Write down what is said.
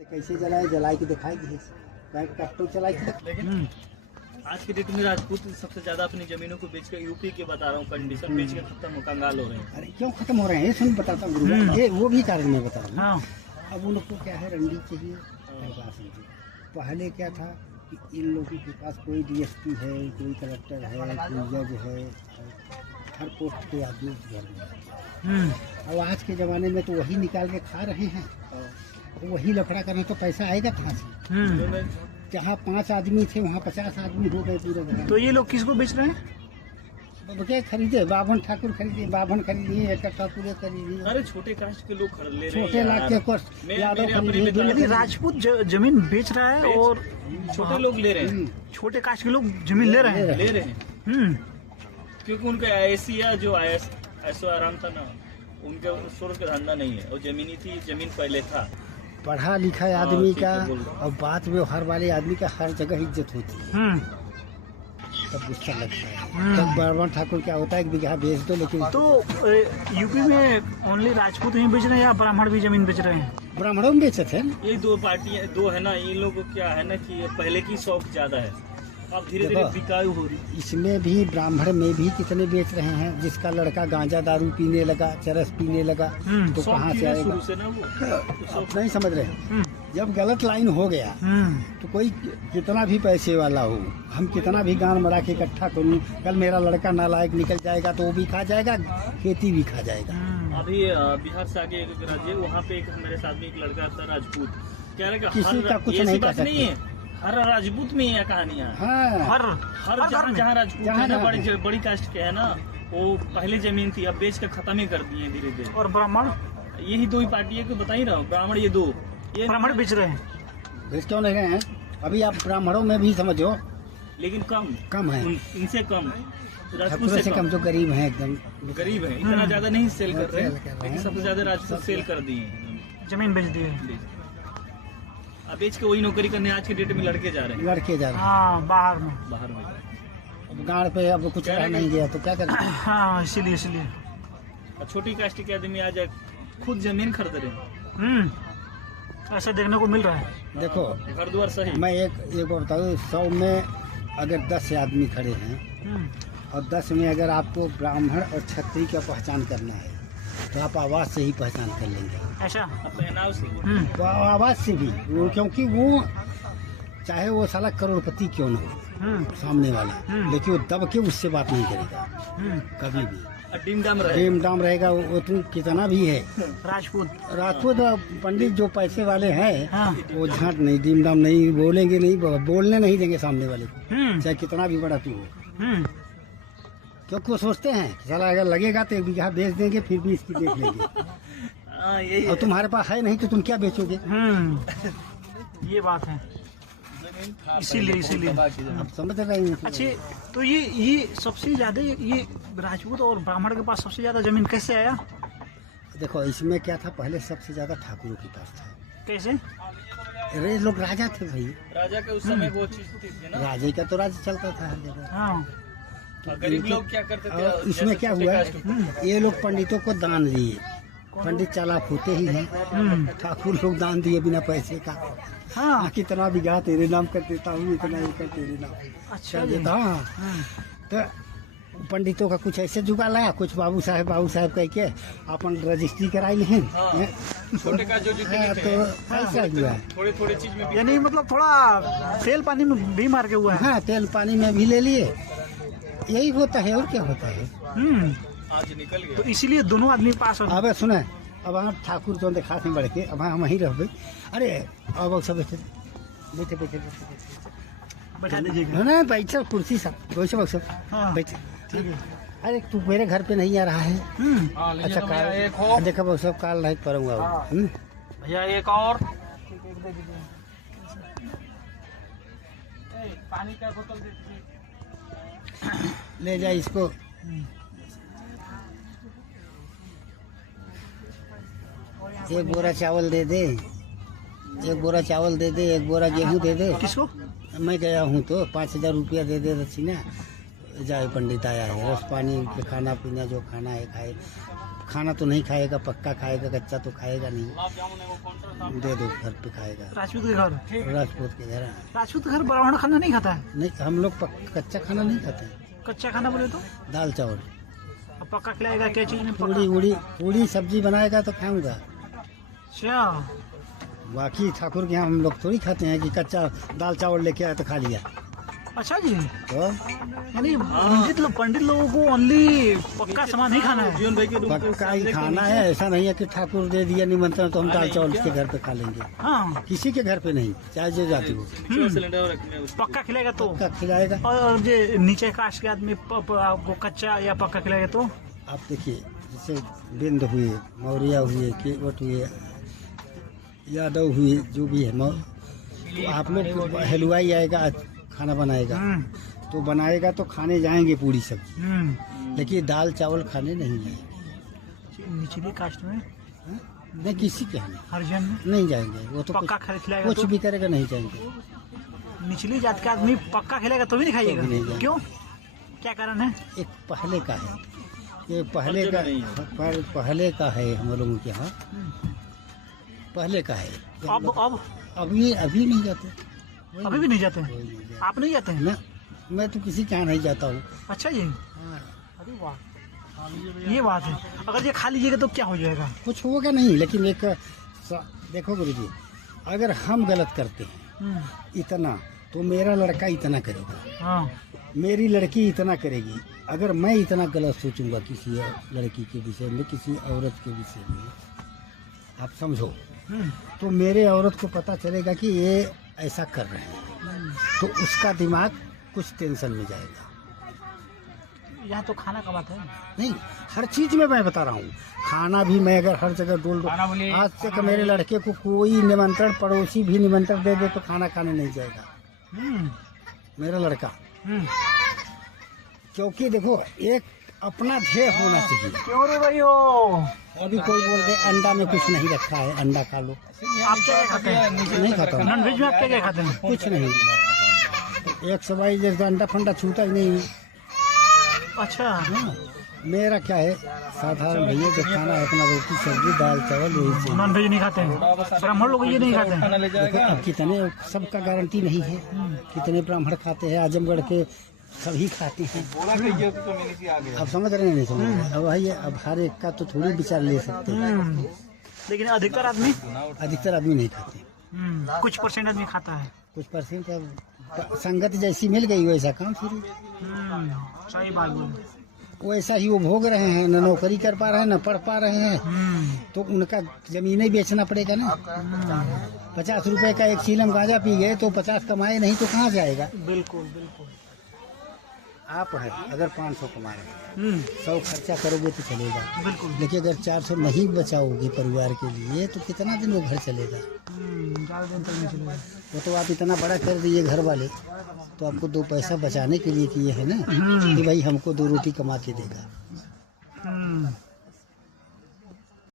कैसे जलाए जला के दिखाएगी ट्रैक्टर चलाए। लेकिन आज के डेट में राजपूत सबसे ज्यादा अपनी जमीनों को बेचकर यूपी के बता रहा हूँ कंडीशन बेच के खत्म कंगाल हो रहे हैं। अरे क्यों खत्म हो रहे हैं सुन बताता हूँ गुरु, ये वो भी कारण मैं बता रहा हूँ। अब उन लोग को क्या है रंडी चाहिए। पहले क्या था कि इन लोगों के पास कोई डीएसपी है, कोई कलेक्टर है, कोई जज है, हर पोस्ट के आदमी घर में। अब आज के ज़माने में तो वही निकाल के खा रहे हैं, वही लफड़ा करने तो पैसा आएगा कहाँ से। जहाँ 5 आदमी थे वहाँ 50 आदमी हो गए पूरे। तो ये लोग किसको बेच रहे हैं? क्या खरीदे? बाभन ठाकुर खरीदे, बाभन खरीदिए, ठाकुर खरीदिए। अरे छोटे कास्ट के लोग खरीद ले रहे हैं, छोटे लाख के कोर्स यादव खरीदिए। राजपूत जमीन बेच रहा है और छोटे लोग ले रहे हैं, छोटे कास्ट के लोग जमीन ले रहे हैं। क्योंकि उनका एशिया जो ऐसो आराम था ना, उनका सोर्स का धंधा नहीं है, और जमीनी थी, जमीन पहले था। पढ़ा लिखा आदमी का और बात व्यवहार वाले आदमी का हर जगह इज्जत होती है, तब गुस्सा लगता है। तब बाभन ठाकुर क्या होता है, एक बीघा बेच दो। लेकिन तो यूपी में ओनली राजपूत ही बेच रहे हैं या ब्राह्मण भी जमीन बेच रहे हैं? ब्राह्मणों में बेचे थे। ये दो पार्टियां दो है ना, इन लोगों को क्या है ना कि पहले की शौक ज्यादा है, अब धीरे धीरे बिकाऊ हो रही। इसमें भी ब्राह्मण में भी कितने बेच रहे हैं। जिसका लड़का गांजा दारू पीने लगा, चरस पीने लगा, तो कहाँ से आएगा? शुरू से ना वो नहीं समझ रहे। जब गलत लाइन हो गया तो कोई कितना भी पैसे वाला हो, हम कितना भी गान मरा के इकट्ठा करूं, कल मेरा लड़का नालायक निकल जाएगा तो वो भी खा जाएगा, खेती भी खा जाएगा। अभी बिहार से आगे एक राज्य, वहाँ पे एक मेरे साथ में एक लड़का था राजपूत, कह रहे किसी का कुछ नहीं कर सकते। हर राजपूत में ये कहानियाँ। हाँ। हर जहाँ राजपूत है ना, बड़ी कास्ट के है ना, वो पहले जमीन थी, अब बेच कर खत्म ही कर दिए धीरे धीरे। और ब्राह्मण यही दो ही पार्टी है, बता ही रहा हूँ, ब्राह्मण ये दो, ये ब्राह्मण बेच रहे हैं। बेच क्यों नहीं रहे हैं? अभी आप ब्राह्मणों में भी समझो, लेकिन कम है, इनसे कम, राजपूत से कम, जो गरीब है, एकदम गरीब है, इतना ज्यादा नहीं सेल कर रहे, लेकिन सबसे ज्यादा राजपूत सेल कर दिए, जमीन बेच दी है। अब बेच के वही नौकरी करने आज के डेट में लड़के जा रहे हैं। हाँ, बाहर में अब गाँव पे अब कुछ रह नहीं गया तो क्या करें। हाँ, इसीलिए छोटी कास्ट के आदमी आज खुद जमीन खरीद रहे हैं। ऐसा देखने को मिल रहा है। देखो घर द्वार सही। मैं एक बताऊँ, 100 में अगर 10 आददमी खड़े हैं और 10 में अगर आपको ब्राह्मण और क्षत्रिय का पहचान करना है तो आप आवाज से ही पहचान कर लेंगे। ऐसा पहनाव से तो आवाज से भी वो, क्योंकि वो चाहे वो साला करोड़पति क्यों न हो सामने वाला, लेकिन वो दब के उससे बात नहीं करेगा कभी भी। डीम डाम रहेगा। वो तुम कितना भी है राजपूत पंडित जो पैसे वाले हैं, वो झांट नहीं, डीम डाम नहीं बोलेंगे, नहीं बोलने नहीं देंगे सामने वाले को, चाहे कितना भी बड़ा तू हो। क्योंकि वो सोचते हैं साला अगर लगेगा तो 1 बीघा बेच देंगे, फिर भी इसकी देख लेंगे। और तुम्हारे पास है नहीं तो तुम क्या बेचोगे? ये बात है, इसीलिए आप समझ रहे हैं। अच्छा, तो ये सबसे ज्यादा ये राजपूत और ब्राह्मण के पास सबसे ज्यादा जमीन कैसे आया? देखो इसमें क्या था, पहले सबसे ज्यादा ठाकुरों के पास था। कैसे? अरे लोग राजा थे भाई, राजा के उस समय वो चीज थी ना, राजे का तो राज चलता था हर जगह। हाँ। तो गरीब लोग क्या करते थे? इसमें क्या हुआ, ये लोग पंडितों को दान दिए। पंडित चालाक होते ही हैं, ठाकुर लोग दान दिए बिना पैसे का। हाँ, कितना बीघा तेरे नाम कर देता हूँ, इतना एकड़ तेरे नाम अच्छा देता। तो पंडितों का कुछ ऐसे जुगाड़ लाया, कुछ बाबू साहब कह के अपन रजिस्ट्री कराई है। छोटे का जो तो ऐसा हुआ, थोड़े चीज में, यानी मतलब थोड़ा तेल पानी में भी मार के हुआ है। हाँ, तेल पानी में भी ले लिए, यही होता है और क्या होता है। आज निकल गया। तो इसीलिए दोनों आदमी पास। अब सुने, अब हम ठाकुर जो देखा से बढ़ के अब हम वहीं रह। अरे अब सब बैठे बैठा दीजिएगा। ना बैठो कुर्सी सब बैठे। अरे तू मेरे घर पे नहीं आ रहा है? अच्छा काल देखो वो सब काल नहीं करूँगा। भैया एक और पानी का बोतल दे दीजिए। ले जा इसको। एक बोरा चावल दे दे, 1 बोरा चावल दे दे, 1 बोरा गेहूँ दे दे। किसको? मैं गया हूँ तो 5000 रुपया दे दे दक्षिणा। जाए पंडित आया है, रस पानी के खाना पीना जो खाना है खाए, खाना तो नहीं खाएगा, पक्का खाएगा, कच्चा तो खाएगा नहीं। दे दो घर पे खाएगा। राजपूत के घर, राजपूत के घर राजपूत के घर ब्राह्मण खाना नहीं खाता है? नहीं, हम लोग कच्चा खाना नहीं खाते। कच्चा खाना बोले तो दाल चावल, अब पक्का खिलाएगा क्या चीज में? पूड़ी उड़ी पूड़ी सब्जी बनाएगा तो खाऊंगा। अच्छा, बाकी ठाकुर के यहाँ हम लोग थोड़ी खाते हैं कि कच्चा दाल चावल लेके आए तो खा लिया। अच्छा जी, तो यानी पंडित लोगों को ओनली पक्का सामान ही खाना है? जीवन भाई के रूम पे पक्का ही खाना है, ऐसा नहीं है कि ठाकुर दे दिया निमंत्रण तो हम दाल चावल के घर पे खा लेंगे। हाँ, किसी के घर पे नहीं, चाहे जो जाति हो। सिलेंडर रखने हैं उसको। पक्का खिलाएगा तो? पक्का खिलाएगा। और जो नीचे कास्ट के आदमी आपको कच्चा या पक्का खिलाएगा तो? आप देखिए, जैसे बिंद हुए, मौर्य हुए, केवट हुए, यादव हुए, जो भी है तो आप लोग हलवाई आएगा, खाना बनाएगा तो बनाएगा तो खाने जाएंगे पूरी सब्जी, लेकिन दाल चावल खाने नहीं जाएंगे। निचली कास्ट में नहीं, किसी के यहाँ हरिजन में नहीं जाएंगे। वो तो पक्का खिलाएगा कुछ तो? भी करेगा नहीं जाएंगे। निचली जात का आदमी पक्का खिलाएगा तो भी नहीं खाइएगा? तो भी नहीं जाएगा। क्यों, क्या कारण है? एक पहले का है, ये पहले का, पहले का है हम लोगों के यहाँ, पहले का है। अब अभी नहीं जाते, अभी भी नहीं जाते? कोई नहीं जाता। आप नहीं जाते हैं? ना, मैं तो किसी के यहाँ नहीं जाता हूँ। अच्छा जी, अरे वाह, ये बात है। अगर ये खा लीजिएगा तो क्या हो जाएगा? कुछ होगा नहीं, लेकिन एक देखो गुरु जी, अगर हम गलत करते हैं इतना तो मेरा लड़का इतना करेगा, हाँ, मेरी लड़की इतना करेगी। अगर मैं इतना गलत सोचूंगा किसी लड़की के विषय में, किसी औरत के विषय में, आप समझो, तो मेरे औरत को पता चलेगा कि ये ऐसा कर रहे हैं, तो उसका दिमाग कुछ टेंशन में जाएगा। यहाँ तो खाना का बात है नहीं, हर चीज में मैं बता रहा हूँ। खाना भी मैं अगर हर जगह डोल दूँ, आज तक मेरे लड़के को कोई निमंत्रण, पड़ोसी भी निमंत्रण दे दे तो खाना खाने नहीं जाएगा मेरा लड़का। क्योंकि देखो, एक अपना ध्येय होना चाहिए। क्यों रे भाइयो? अभी कोई बोल दे अंडा में कुछ नहीं रखा है, अंडा खा लो। आप क्या खाते हैं? नहीं खाता हूँ, नॉन वेज में आप क्या क्या खाते हैं? कुछ नहीं। तो एक सवाई जैसे अंडा फंडा छूटा ही नहीं। अच्छा, हाँ, मेरा क्या है, साधारण भैया जो खाना है अपना रोटी सब्जी दाल चावल यही चाहिए। नॉन वेज नहीं खाते हैं? ब्राह्मण लोग ये नहीं खाते हैं? देखो, अब कितने, सबका गारंटी नहीं है, कितने ब्राह्मण खाते हैं। आजमगढ़ के सभी खाते हैं। अब समझ रहे हैं? नहीं समझ रहे? अब भाई, अब हर एक का तो थोड़ी विचार ले सकते हैं। लेकिन अधिकतर आदमी नहीं खाते, कुछ परसेंट आदमी खाता है। कुछ परसेंट। अब संगत जैसी मिल गई वैसा काम शुरू, सही बात बोली। वैसा ही वो भोग रहे हैं, न नौकरी कर पा रहे हैं, न पढ़ पा रहे हैं, तो उनका जमीन ही बेचना पड़ेगा ना। 50 रुपए का एक चीलम गांजा पी गए तो 50 कमाए नहीं तो कहाँ जाएगा? बिल्कुल बिल्कुल। आप है अगर 500 कमा रहे हैं, 100 खर्चा करोगे तो चलेगा, बिल्कुल। लेकिन अगर 400 नहीं बचाओगे परिवार के लिए तो कितना दिन वो घर चलेगा? ज़्यादा दिन तक नहीं चलेगा। वो तो आप इतना बड़ा कर दिए घर वाले, तो आपको 2 पैसा बचाने के लिए किए है ना, कि भाई हमको 2 रोटी कमा के देगा।